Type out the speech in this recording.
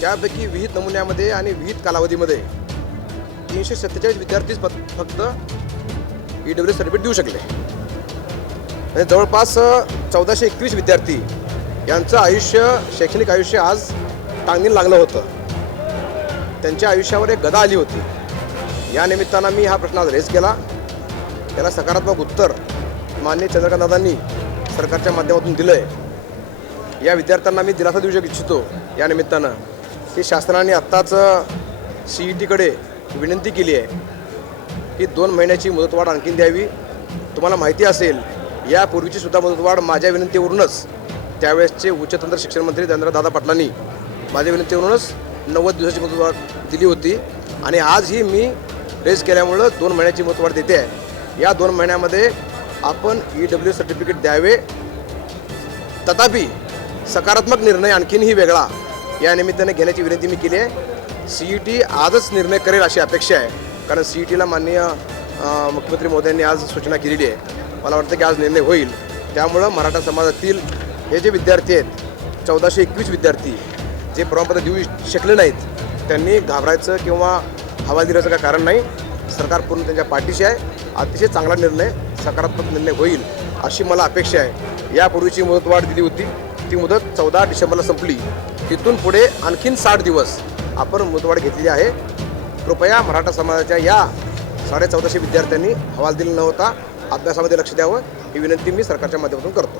त्यापैकी विहित नमुन्यामध्ये आणि विहित कालावधीमध्ये 347 विद्यार्थीच फक्त EW सर्टिफिकेट देऊ शकले. म्हणजे जवळपास 1421 विद्यार्थी यांचं आयुष्य, शैक्षणिक आयुष्य आज टांगणीला लागलं होतं. त्यांच्या आयुष्यावर एक गदा आली होती. या निमित्तानं मी हा प्रश्न आज रेज केला. त्याला सकारात्मक उत्तर माननीय चंद्रकांत दादांनी सरकारच्या माध्यमातून दिलं आहे. या विद्यार्थ्यांना मी दिलासा देऊ इच्छितो या निमित्तानं की शासनाने आत्ताच CETकडे विनंती केली आहे की 2 महिन्याची मुदतवाढ आणखीन द्यावी. तुम्हाला माहिती असेल यापूर्वीची सुद्धा मुदतवाढ माझ्या विनंतीवरूनच त्यावेळेसचे उच्चतंत्र शिक्षण मंत्री दादा पाटलांनी माझ्या विनंतीवरूनच 90 दिवसाची मुदतवाढ दिली होती आणि आजही मी रेज केल्यामुळं 2 महिन्याची मुदतवाढ देते आहे. या 2 महिन्यामध्ये आपण EW सर्टिफिकेट द्यावे. तथापि सकारात्मक निर्णय आणखीनही वेगळा या निमित्ताने घेण्याची विनंती मी केली आहे. CET आजच निर्णय करेल अशी अपेक्षा आहे, कारण CETला माननीय मुख्यमंत्री महोदयांनी आज सूचना केलेली आहे. मला वाटतं की आज निर्णय होईल. त्यामुळं मराठा समाजातील हे जे विद्यार्थी आहेत 1421 विद्यार्थी जे प्रमाणपत्र देऊ शकले नाहीत, त्यांनी घाबरायचं किंवा हवालदिलीचं काय कारण नाही. सरकार पूर्ण त्यांच्या पाठीशी आहे. अतिशय चांगला निर्णय, सकारात्मक निर्णय होईल अशी मला अपेक्षा आहे. यापूर्वीची मुदतवाढ दिली होती ती मुदत 14 डिसेंबरला संपली. तिथून पुढे आणखीन 60 दिवस आपण मुदतवाढ घेतलेली आहे. कृपया मराठा समाजाच्या या 1450 विद्यार्थ्यांनी हवालदिल न होता अभ्यासामध्ये लक्ष द्यावं ही विनंती मी सरकारच्या माध्यमातून करतो.